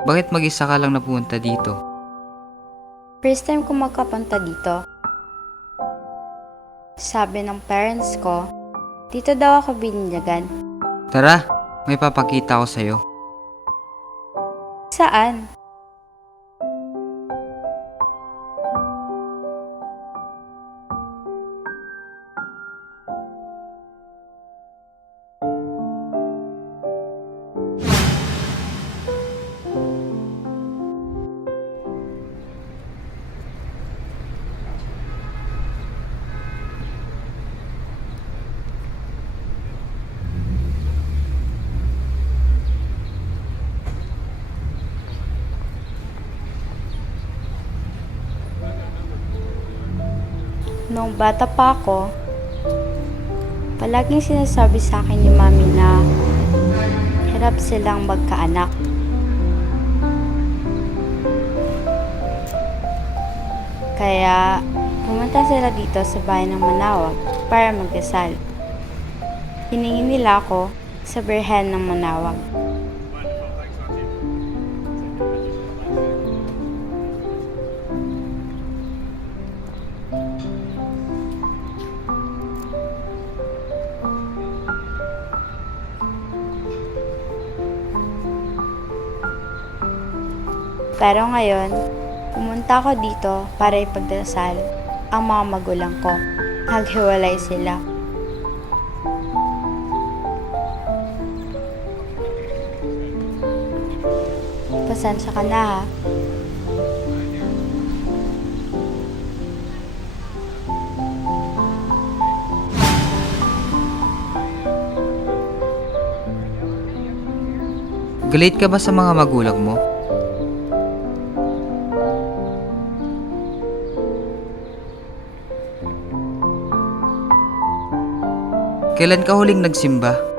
Bakit mag-isa ka lang napunta dito? First time ko magkapunta dito. Sabi ng parents ko, dito daw ako bininyagan. Tara, may papakita ko sa'yo. Saan? Nung bata pa ako, palaging sinasabi sa akin ni Mami na hirap silang magkaanak. Kaya pumunta sila dito sa bayan ng Manawag para magdasal. Hiningi nila ako sa Birhen ng Manawag. Pero ngayon, pumunta ako dito para ipagdasal ang mga magulang ko. Naghiwalay sila. Pasensya ka na ha. Galit ka ba sa mga magulang mo? Kailan ka huling nagsimba?